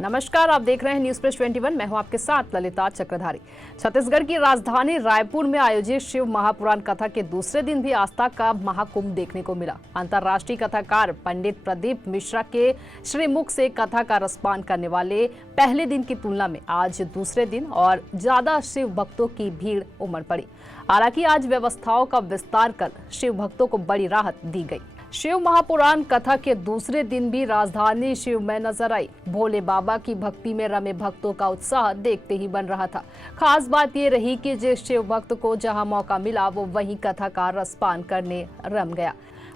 नमस्कार, आप देख रहे हैं न्यूज प्लस 21। मैं हूं आपके साथ ललिता चक्रधारी। छत्तीसगढ़ की राजधानी रायपुर में आयोजित शिव महापुराण कथा के दूसरे दिन भी आस्था का महाकुंभ देखने को मिला। अंतर्राष्ट्रीय कथाकार पंडित प्रदीप मिश्रा के श्रीमुख से कथा का रसपान करने वाले पहले दिन की तुलना में आज दूसरे दिन और ज्यादा शिव भक्तों की भीड़ उमड़ पड़ी। हालांकि आज व्यवस्थाओं का विस्तार कर शिव भक्तों को बड़ी राहत दी गई। शिव महापुराण कथा के दूसरे दिन भी राजधानी शिव में नजर आई। भोले बाबा की भक्ति में रमे भक्तों का उत्साह देखते ही बन रहा था। खास बात ये रही कि जिस शिव भक्त को जहां मौका मिला वो वहीं कथा का रसपान करने रम गया।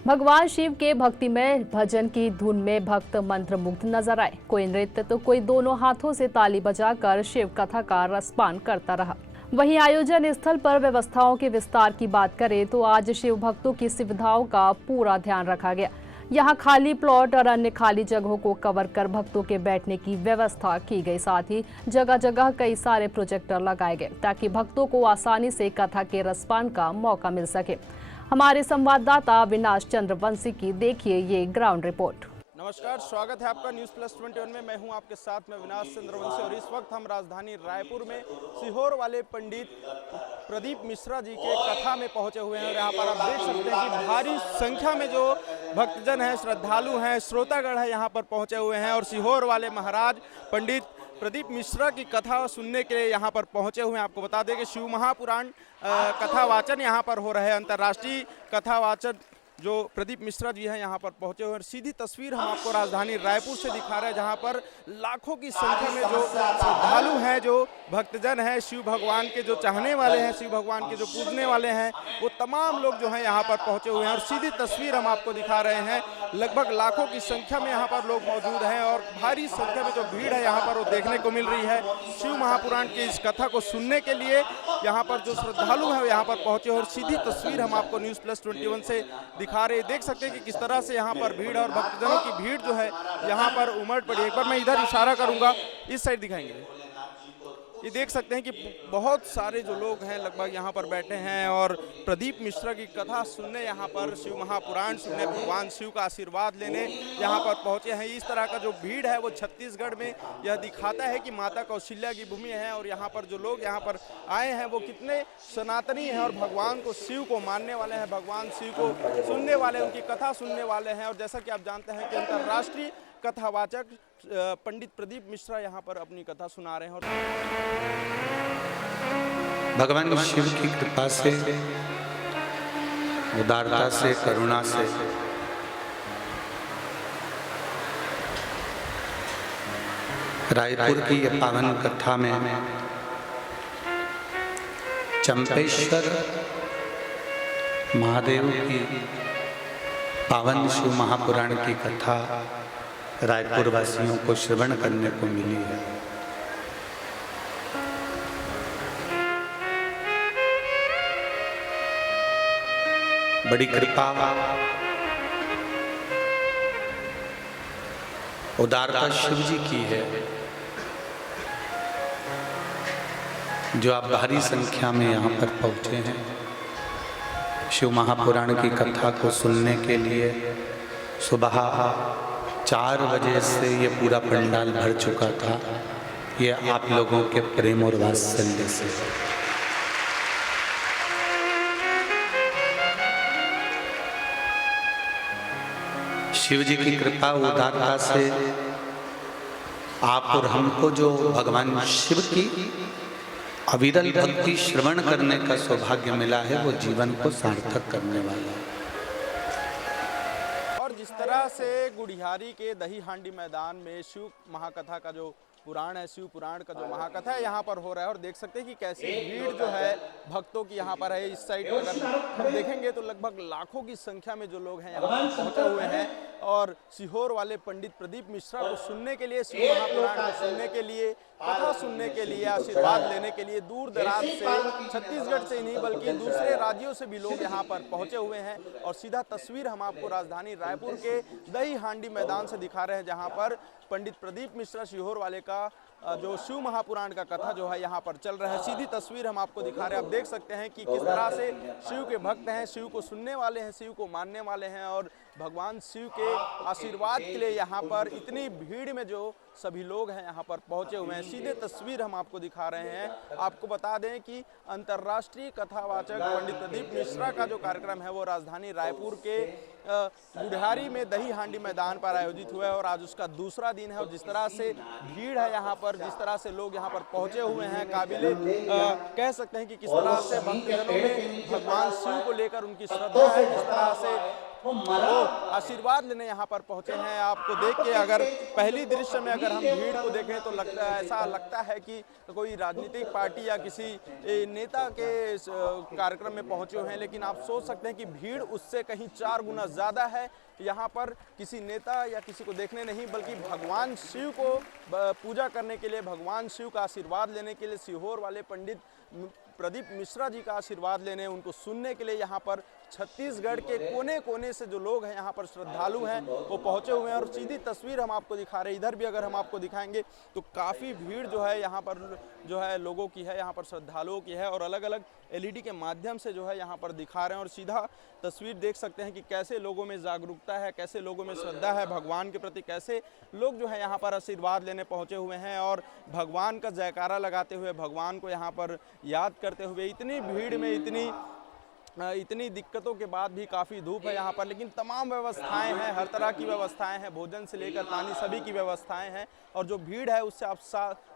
भगवान शिव के भक्ति में भजन की धुन में भक्त मंत्र मुग्ध नजर आए। कोई नृत्य तो कोई दोनों हाथों से ताली बजाकर शिव कथा का रसपान करता रहा। वहीं आयोजन स्थल पर व्यवस्थाओं के विस्तार की बात करें तो आज शिव भक्तों की सुविधाओं का पूरा ध्यान रखा गया। यहां खाली प्लॉट और अन्य खाली जगहों को कवर कर भक्तों के बैठने की व्यवस्था की गई। साथ ही जगह जगह कई सारे प्रोजेक्टर लगाए गए ताकि भक्तों को आसानी से कथा के रसपान का मौका मिल सके। हमारे संवाददाता विनाश चंद्रवंशी की देखिए ये ग्राउंड रिपोर्ट। नमस्कार, स्वागत है आपका न्यूज़ प्लस 21 में। मैं हूं आपके साथ में विनाश चंद्रवंशी और इस वक्त हम राजधानी रायपुर में सीहोर वाले पंडित प्रदीप मिश्रा जी के कथा में पहुंचे हुए हैं और यहाँ पर आप देख सकते हैं कि भारी संख्या में जो भक्तजन हैं, श्रद्धालु हैं, श्रोतागण हैं, यहाँ पर पहुंचे हुए हैं और सीहोर वाले महाराज पंडित प्रदीप मिश्रा की कथा सुनने के लिए यहाँ पर पहुंचे हुए हैं। आपको बता दें कि शिव महापुराण कथा वाचन यहाँ पर हो रहे हैं। अंतर्राष्ट्रीय कथा वाचन जो प्रदीप मिश्रा जी हैं यहाँ पर पहुंचे हुए हैं। सीधी तस्वीर हम आपको राजधानी रायपुर से दिखा रहे हैं जहाँ पर लाखों की संख्या में जो श्रद्धालु हैं, जो भक्तजन हैं, शिव भगवान के जो चाहने वाले हैं, शिव भगवान के जो पूजने वाले हैं, वो तमाम लोग जो हैं यहाँ पर पहुंचे हुए हैं। और सीधी तस्वीर हम आपको दिखा रहे हैं। लगभग लाखों की संख्या में यहाँ पर लोग मौजूद हैं और भारी संख्या में जो भीड़ है यहाँ पर वो देखने को मिल रही है। शिव महापुराण की इस कथा को सुनने के लिए यहाँ पर जो श्रद्धालु हैं यहाँ पर पहुंचे और सीधी तस्वीर हम आपको न्यूज़ प्लस 21 से दिखा रहे। देख सकते हैं कि किस तरह से यहाँ पर भीड़ और भक्तजनों की भीड़ जो है यहाँ पर उमड़ पड़ी। एक बार मैं इधर इशारा करूंगा, इस साइड दिखाएंगे। ये देख सकते हैं कि बहुत सारे जो लोग हैं लगभग यहाँ पर बैठे हैं और प्रदीप मिश्रा की कथा सुनने, यहाँ पर शिव महापुराण सुनने, भगवान शिव का आशीर्वाद लेने यहाँ पर पहुँचे हैं। इस तरह का जो भीड़ है वो छत्तीसगढ़ में यह दिखाता है कि माता कौशल्या की भूमि है और यहाँ पर जो लोग यहाँ पर आए हैं वो कितने सनातनी हैं और भगवान को, शिव को मानने वाले हैं, भगवान शिव को सुनने वाले, उनकी कथा सुनने वाले हैं। और जैसा कि आप जानते हैं कि अंतर्राष्ट्रीय कथावाचक पंडित प्रदीप मिश्रा यहाँ पर अपनी कथा सुना रहे हैं। और भगवान शिव की कृपा से, उदारता से, करुणा से रायपुर की यह पावन कथा में चंपेश्वर महादेव की पावन शिव महापुराण की कथा रायपुर वासियों को श्रवण करने को मिली है। बड़ी कृपा, उदारता शिव जी की है जो आप भारी संख्या में यहाँ पर पहुँचे हैं शिव महापुराण की कथा को सुनने के लिए। सुबह 4 बजे से ये पूरा पंडाल भर चुका था। ये आप लोगों के प्रेम और वात्सल्य से। शिव जी की कृपा, उदारता से आप और हमको जो भगवान शिव की अविरल भक्ति श्रवण करने का सौभाग्य मिला है वो जीवन को सार्थक करने वाला है। जिस तरह से गुड़ियारी के दही हांडी मैदान में शिव महाकथा का जो पुराण है, शिव पुराण का जो महाकथा है यहाँ पर हो रहा है और देख सकते हैं कि कैसी भीड़ जो है भक्तों की यहाँ पर है। इस साइड अगर हम देखेंगे तो लगभग लाखों की संख्या में जो लोग हैं यहाँ पर पहुँचे हुए हैं और सीहोर वाले पंडित प्रदीप मिश्रा को सुनने के लिए, शिव महापुराण को सुनने के लिए, कथा सुनने के लिए, आशीर्वाद लेने के लिए दूर दराज से, छत्तीसगढ़ से नहीं बल्कि दूसरे राज्यों से भी लोग यहाँ पर पहुँचे हुए हैं। और सीधा तस्वीर हम आपको राजधानी रायपुर के दही हांडी मैदान से दिखा रहे हैं जहाँ पर पंडित प्रदीप मिश्रा सीहोर वाले का जो शिव महापुराण का कथा जो है यहाँ पर चल रहा है। सीधी तस्वीर हम आपको दिखा रहे हैं। आप देख सकते हैं कि किस तरह से शिव के भक्त हैं, शिव को सुनने वाले हैं, शिव को मानने वाले हैं और भगवान शिव के आशीर्वाद के लिए यहाँ पर इतनी भीड़ में जो सभी लोग हैं यहाँ पर पहुँचे हुए हैं। सीधे तस्वीर हम आपको दिखा रहे हैं। आपको बता दें कि अंतर्राष्ट्रीय कथावाचक पंडित प्रदीप मिश्रा का जो कार्यक्रम है वो राजधानी रायपुर के गुढ़ियारी में दही हांडी मैदान पर आयोजित हुआ है और आज उसका दूसरा दिन है। और जिस तरह से भीड़ है यहाँ पर, जिस तरह से लोग यहाँ पर पहुँचे हुए हैं, काबिले कह सकते हैं कि किस तरह से भक्तजनों में भगवान शिव को लेकर उनकी श्रद्धा है, किस तरह से वो आशीर्वाद लेने यहाँ पर पहुंचे हैं। आपको देख के अगर पहली दृश्य में अगर हम भीड़ को देखें तो ऐसा लगता है कि कोई राजनीतिक पार्टी या किसी नेता के कार्यक्रम में पहुंचे हुए हैं, लेकिन आप सोच सकते हैं कि भीड़ उससे कहीं 4 गुना ज़्यादा है। यहाँ पर किसी नेता या किसी को देखने नहीं बल्कि भगवान शिव को पूजा करने के लिए, भगवान शिव का आशीर्वाद लेने के लिए, सीहोर वाले पंडित प्रदीप मिश्रा जी का आशीर्वाद लेने, उनको सुनने के लिए यहाँ पर छत्तीसगढ़ के कोने कोने से जो लोग हैं यहाँ पर श्रद्धालु हैं वो पहुँचे हुए हैं। और सीधी तस्वीर हम आपको दिखा रहे हैं। इधर भी अगर हम आपको दिखाएंगे तो काफ़ी भीड़ जो है यहाँ पर जो है लोगों की है, यहाँ पर श्रद्धालुओं की है और अलग अलग LED के माध्यम से जो है यहाँ पर दिखा रहे हैं। और सीधा तस्वीर देख सकते हैं कि कैसे लोगों में जागरूकता है, कैसे लोगों में श्रद्धा है भगवान के प्रति, कैसे लोग जो है यहाँ पर आशीर्वाद लेने पहुँचे हुए हैं और भगवान का जयकारा लगाते हुए, भगवान को यहाँ पर याद करते हुए। इतनी भीड़ में इतनी दिक्कतों के बाद भी काफ़ी धूप है यहाँ पर, लेकिन तमाम व्यवस्थाएं हैं, हर तरह की व्यवस्थाएं हैं, भोजन से लेकर पानी सभी की व्यवस्थाएं हैं। और जो भीड़ है उससे आप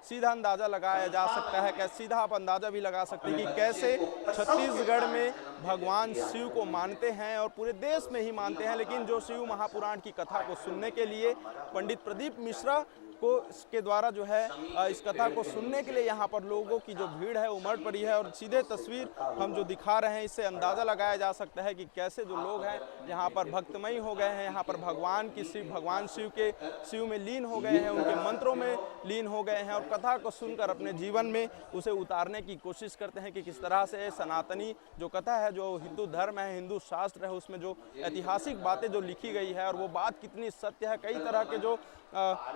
सीधा अंदाज़ा लगाया जा सकता है, सीधा आप अंदाज़ा भी लगा सकते हैं कि कैसे छत्तीसगढ़ में भगवान शिव को मानते हैं और पूरे देश में ही मानते हैं। लेकिन जो शिव महापुराण की कथा को सुनने के लिए पंडित प्रदीप मिश्रा को इसके द्वारा जो है इस कथा को सुनने के लिए यहाँ पर लोगों की जो भीड़ है उमड़ पड़ी है। और सीधे तस्वीर हम जो दिखा रहे हैं इससे अंदाज़ा लगाया जा सकता है कि कैसे जो लोग हैं यहाँ पर भक्तमयी हो गए हैं, यहाँ पर भगवान शिव में लीन हो गए हैं, उनके मंत्रों में लीन हो गए हैं और कथा को सुनकर अपने जीवन में उसे उतारने की कोशिश करते हैं कि किस तरह से सनातनी जो कथा है, जो हिंदू धर्म है, हिंदू शास्त्र है, उसमें जो ऐतिहासिक बातें जो लिखी गई है और वो बात कितनी सत्य है। कई तरह के जो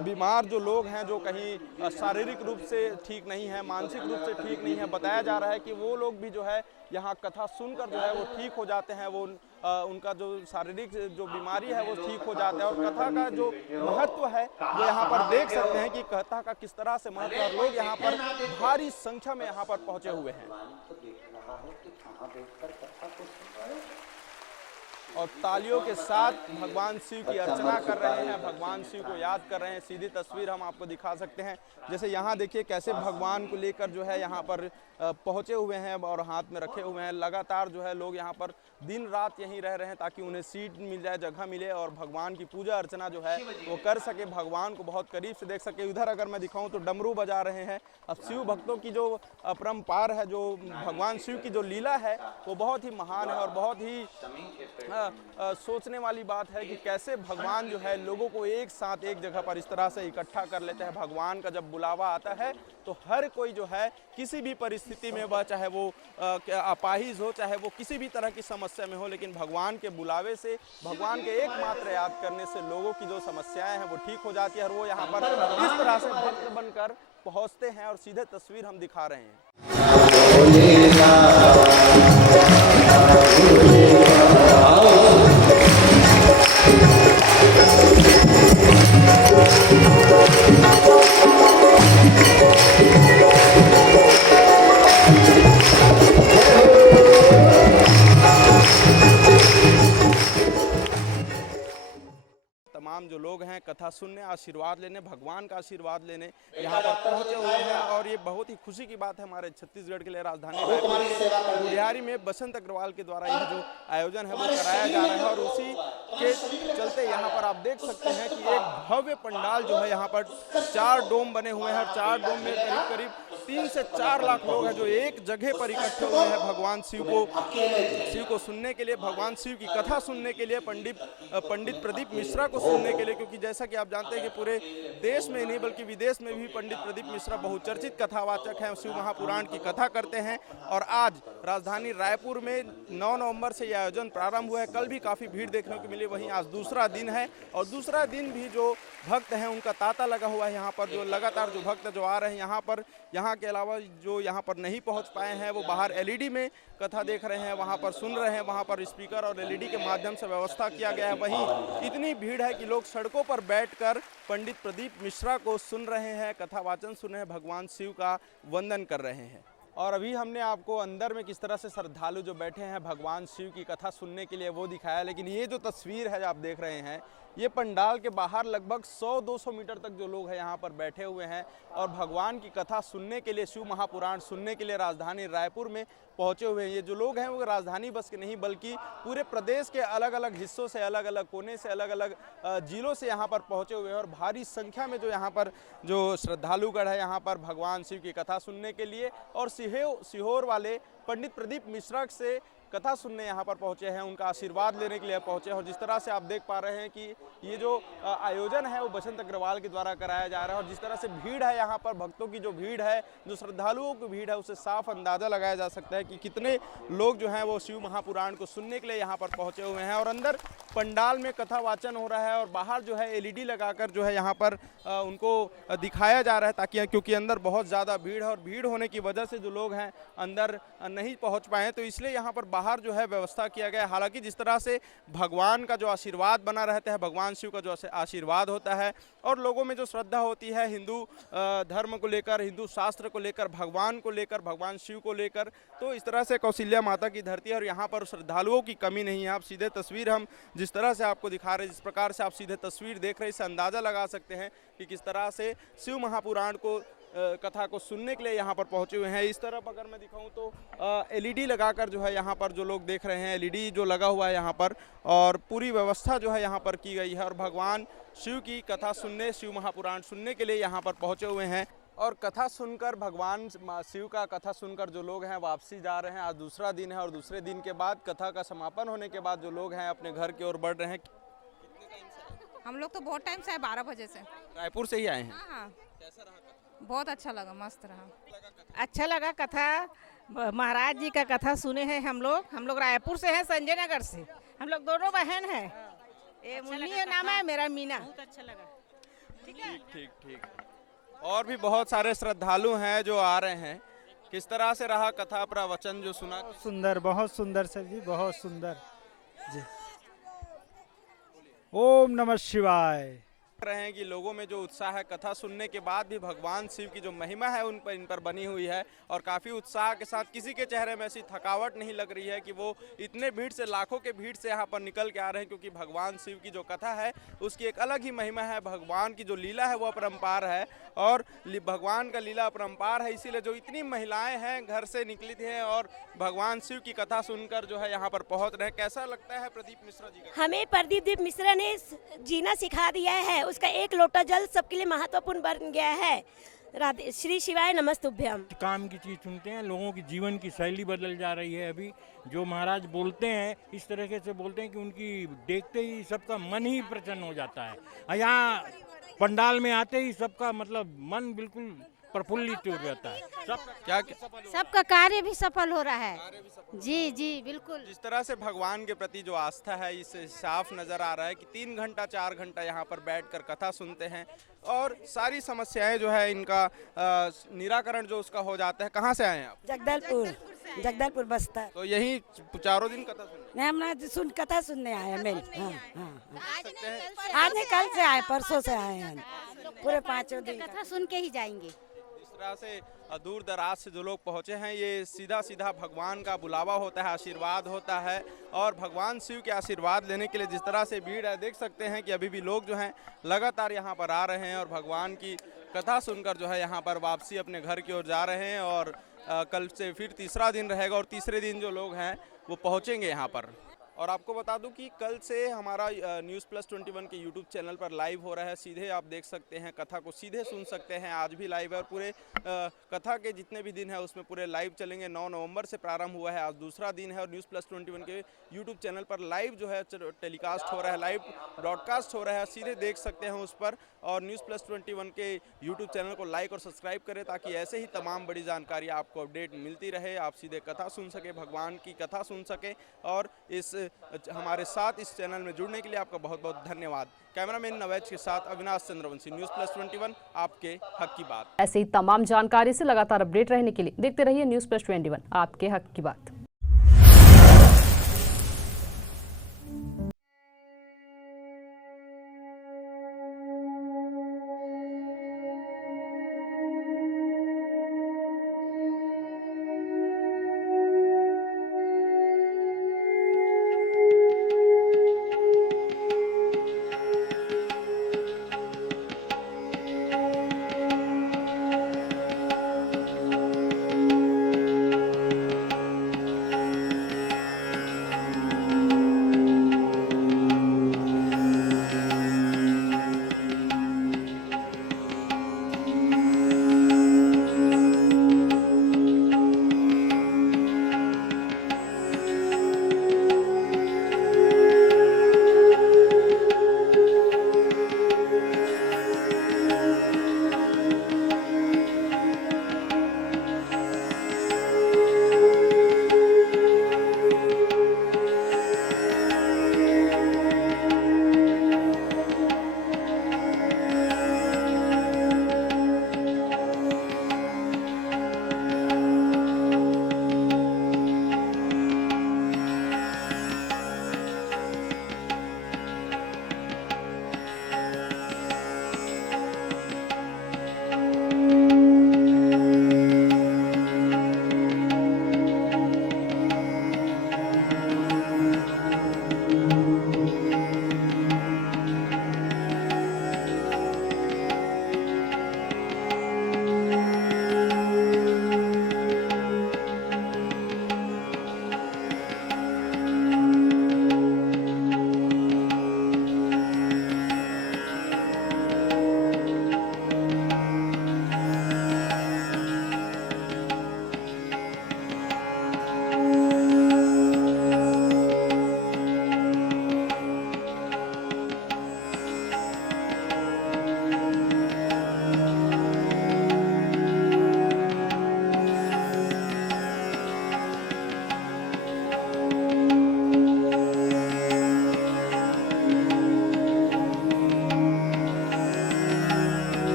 बीमार जो लोग हैं, जो कहीं शारीरिक रूप से ठीक नहीं है, मानसिक रूप से ठीक नहीं है, बताया जा रहा है कि वो लोग भी जो है यहाँ कथा सुनकर जो है वो ठीक हो जाते हैं, वो उनका जो शारीरिक जो बीमारी है वो ठीक हो जाता है। और कथा का जो महत्व है वो यहाँ पर देख सकते हैं कि कथा का किस तरह से महत्व है और लोग यहाँ पर भारी संख्या में यहाँ पर पहुँचे हुए हैं और तालियों के साथ भगवान शिव की अर्चना कर रहे हैं, भगवान शिव को याद कर रहे हैं। सीधी तस्वीर हम आपको दिखा सकते हैं। जैसे यहाँ देखिए कैसे भगवान को लेकर जो है यहाँ पर पहुँचे हुए हैं और हाथ में रखे हुए हैं। लगातार जो है लोग यहाँ पर दिन रात यहीं रह रहे हैं ताकि उन्हें सीट मिल जाए, जगह मिले और भगवान की पूजा अर्चना जो है वो कर सके, भगवान को बहुत करीब से देख सके। इधर अगर मैं दिखाऊं तो डमरू बजा रहे हैं। अब शिव भक्तों की जो अपरंपार है, जो भगवान शिव की जो लीला है वो बहुत ही महान है और बहुत ही सोचने वाली बात है कि कैसे भगवान जो है लोगों को एक साथ एक जगह पर इस तरह से इकट्ठा कर लेते हैं। भगवान का जब बुलावा आता है तो हर कोई जो है किसी भी परिस्थिति में, वह चाहे वो अपाहिज हो, चाहे वो किसी भी तरह की समस्या में हो, लेकिन भगवान के बुलावे से, भगवान के एकमात्र याद करने से लोगों की जो समस्याएं हैं वो ठीक हो जाती है और वो यहाँ पर इस तरह से भक्त बनकर पहुँचते हैं। और सीधे तस्वीर हम दिखा रहे हैं। तमाम जो लोग हैं कथा सुनने, आशीर्वाद लेने, भगवान का आशीर्वाद लेने यहाँ पर पहुँचे हुए हैं और ये बहुत ही खुशी की बात है हमारे छत्तीसगढ़ के लिए। राजधानी गुढ़ियारी में बसंत अग्रवाल के द्वारा यह जो आयोजन है वो कराया जा रहा है और उसी के चलते यहाँ पर आप देख सकते हैं कि एक भव्य पंडाल जो है यहाँ पर 4 डोम बने हुए हैं और 4 डोम में करीब 3 से 4 लाख लोग हैं जो एक जगह पर इकट्ठे हुए हैं भगवान शिव को सुनने के लिए, भगवान शिव की कथा सुनने के लिए, पंडित प्रदीप मिश्रा को सुनने के लिए। क्योंकि जैसा कि आप जानते हैं कि पूरे देश में नहीं बल्कि विदेश में भी पंडित प्रदीप मिश्रा बहुचर्चित कथावाचक हैं, शिव महापुराण की कथा करते हैं। और आज राजधानी रायपुर में 9 नवंबर से यह आयोजन प्रारंभ हुआ है। कल भी काफ़ी भीड़ देखने को मिली, वहीं आज दूसरा दिन है और दूसरा दिन भी जो भक्त हैं उनका तांता लगा हुआ है यहाँ पर। जो लगातार जो भक्त जो आ रहे हैं यहाँ पर, यहाँ के अलावा जो यहाँ पर नहीं पहुँच पाए हैं वो बाहर एलईडी में कथा देख रहे हैं, वहाँ पर सुन रहे हैं, वहाँ पर स्पीकर और एलईडी के माध्यम से व्यवस्था किया गया है। वहीं इतनी भीड़ है कि लोग सड़कों पर बैठकर पंडित प्रदीप मिश्रा को सुन रहे हैं, कथा वाचन सुन रहे हैं, भगवान शिव का वंदन कर रहे हैं। और अभी हमने आपको अंदर में किस तरह से श्रद्धालु जो बैठे हैं भगवान शिव की कथा सुनने के लिए वो दिखाया, लेकिन ये जो तस्वीर है जो आप देख रहे हैं ये पंडाल के बाहर लगभग 100-200 मीटर तक जो लोग हैं यहाँ पर बैठे हुए हैं और भगवान की कथा सुनने के लिए, शिव महापुराण सुनने के लिए राजधानी रायपुर में पहुँचे हुए हैं। ये जो लोग हैं वो राजधानी बस के नहीं बल्कि पूरे प्रदेश के अलग अलग हिस्सों से, अलग अलग कोने से, अलग अलग जिलों से यहाँ पर पहुँचे हुए हैं और भारी संख्या में जो यहाँ पर जो श्रद्धालुगण है यहाँ पर भगवान शिव की कथा सुनने के लिए और सीहोर वाले पंडित प्रदीप मिश्रा से कथा सुनने यहाँ पर पहुँचे हैं, उनका आशीर्वाद लेने के लिए पहुँचे हैं। और जिस तरह से आप देख पा रहे हैं कि ये जो आयोजन है वो बसंत अग्रवाल के द्वारा कराया जा रहा है और जिस तरह से भीड़ है यहाँ पर, भक्तों की जो भीड़ है, जो श्रद्धालुओं की भीड़ है, उससे साफ अंदाज़ा लगाया जा सकता है कि कितने लोग जो हैं वो शिव महापुराण को सुनने के लिए यहाँ पर पहुँचे हुए हैं। और अंदर पंडाल में कथा वाचन हो रहा है और बाहर जो है एलईडी लगाकर जो है यहाँ पर उनको दिखाया जा रहा है, ताकि क्योंकि अंदर बहुत ज़्यादा भीड़ है और भीड़ होने की वजह से जो लोग हैं अंदर नहीं पहुँच पाए, तो इसलिए यहाँ पर बाहर जो है व्यवस्था किया गया है। हालांकि जिस तरह से भगवान का जो आशीर्वाद बना रहता है, भगवान शिव का जो आशीर्वाद होता है और लोगों में जो श्रद्धा होती है हिंदू धर्म को लेकर, हिंदू शास्त्र को लेकर, भगवान को लेकर, भगवान शिव को लेकर, तो इस तरह से कौशल्या माता की धरती है और यहाँ पर श्रद्धालुओं की कमी नहीं है। आप सीधे तस्वीर हम जिस तरह से आपको दिखा रहे हैं, जिस प्रकार से आप सीधे तस्वीर देख रहे हैं, इससे अंदाज़ा लगा सकते हैं कि किस तरह से शिव महापुराण को कथा को सुनने के लिए यहाँ पर पहुँचे हुए हैं। इस तरफ अगर मैं दिखाऊं तो एलईडी लगाकर जो है यहाँ पर जो लोग देख रहे हैं, एलईडी जो लगा हुआ है यहाँ पर और पूरी व्यवस्था जो है यहाँ पर की गई है और भगवान शिव की कथा सुनने, शिव महापुराण सुनने के लिए यहाँ पर पहुँचे हुए हैं। और कथा सुनकर, भगवान शिव का कथा सुनकर जो लोग हैं वापसी जा रहे हैं। आज दूसरा दिन है और दूसरे दिन के बाद कथा का समापन होने के बाद जो लोग हैं अपने घर की ओर बढ़ रहे हैं। हम लोग तो बहुत टाइम से है, 12 बजे से। रायपुर से ही आए हैं। हाँ, कैसा रहा? बहुत अच्छा लगा, मस्त रहा। अच्छा लगा कथा, महाराज जी का कथा सुने हैं हम लोग रायपुर से हैं, संजय नगर से। हम लोग दोनों बहन हैं। ये मुन्नी है नाम है मेरा, मीना। बहुत अच्छा लगा। ठीक। और भी बहुत सारे श्रद्धालु हैं जो आ रहे हैं। किस तरह से रहा कथा प्रवचन जो सुना? सुंदर, बहुत सुंदर सर जी, बहुत सुंदर जी। ओम नमः शिवाय। रहे हैं कि लोगों में जो उत्साह है कथा सुनने के बाद भी भगवान शिव की जो महिमा है इन पर बनी हुई है और काफ़ी उत्साह के साथ, किसी के चेहरे में ऐसी थकावट नहीं लग रही है कि वो इतने भीड़ से, लाखों के भीड़ से यहाँ पर निकल के आ रहे हैं, क्योंकि भगवान शिव की जो कथा है उसकी एक अलग ही महिमा है। भगवान की जो लीला है वो अपरंपार है और भगवान का लीला अपरंपार है, इसीलिए जो इतनी महिलाएं हैं घर से निकली थी और भगवान शिव की कथा सुनकर जो है यहाँ पर पहुँच रहे हैं। कैसा लगता है प्रदीप मिश्रा जी का? हमें प्रदीप मिश्रा ने जीना सिखा दिया है, उसका एक लोटा जल सबके लिए महत्वपूर्ण बन गया है। राधे श्री शिवाय नमस्तुभ्यम। काम की चीज सुनते हैं, लोगों की जीवन की शैली बदल जा रही है। अभी जो महाराज बोलते हैं इस तरीके से बोलते हैं कि उनकी देखते ही सबका मन ही प्रसन्न हो जाता है। यहाँ पंडाल में आते ही सबका मतलब मन बिल्कुल प्रफुल्लित हो जाता है। सबका कार्य भी सफल हो रहा है। जी बिल्कुल। जिस तरह से भगवान के प्रति जो आस्था है इससे साफ नजर आ रहा है कि 3 घंटा 4 घंटा यहाँ पर बैठकर कथा सुनते हैं और सारी समस्याएं जो है इनका निराकरण जो उसका हो जाता है। कहाँ से आए हैं आप? जगदलपुर बस्तर। तो यही चारों दिन कथा सुनते हैं? हम कथा सुनने आए हैं। आज नहीं, कल से आए, परसों से आए हैं, पूरे 5 दिन कथा सुन के ही जाएंगे। इस तरह से दूर दराज से जो लोग पहुँचे हैं, ये सीधा भगवान का बुलावा होता है, आशीर्वाद होता है और भगवान शिव के आशीर्वाद लेने के लिए जिस तरह से भीड़ है, देख सकते हैं कि अभी भी लोग जो हैं लगातार यहाँ पर आ रहे हैं और भगवान की कथा सुनकर जो है यहाँ पर वापसी अपने घर की ओर जा रहे हैं। और कल से फिर तीसरा दिन रहेगा और तीसरे दिन जो लोग हैं वो पहुँचेंगे यहाँ पर। और आपको बता दूं कि कल से हमारा न्यूज़ प्लस 21 के यूट्यूब चैनल पर लाइव हो रहा है। सीधे आप देख सकते हैं, कथा को सीधे सुन सकते हैं। आज भी लाइव है और पूरे कथा के जितने भी दिन है उसमें पूरे लाइव चलेंगे। 9 नवंबर से प्रारंभ हुआ है, आज दूसरा दिन है और न्यूज़ प्लस 21 के यूट्यूब चैनल पर लाइव जो है टेलीकास्ट हो रहा है, लाइव ब्रॉडकास्ट हो रहा है। सीधे देख सकते हैं उस पर और न्यूज़ प्लस 21 के यूट्यूब चैनल को लाइक और सब्सक्राइब करें ताकि ऐसे ही तमाम बड़ी जानकारी आपको अपडेट मिलती रहे। आप सीधे कथा सुन सके, भगवान की कथा सुन सके। और इस हमारे साथ इस चैनल में जुड़ने के लिए आपका बहुत बहुत धन्यवाद। कैमरामैन नवैज के साथ अविनाश चंद्रवंशी, न्यूज़ प्लस 21, आपके हक की बात। ऐसे ही तमाम जानकारी से लगातार अपडेट रहने के लिए देखते रहिए न्यूज़ प्लस 21, आपके हक की बात।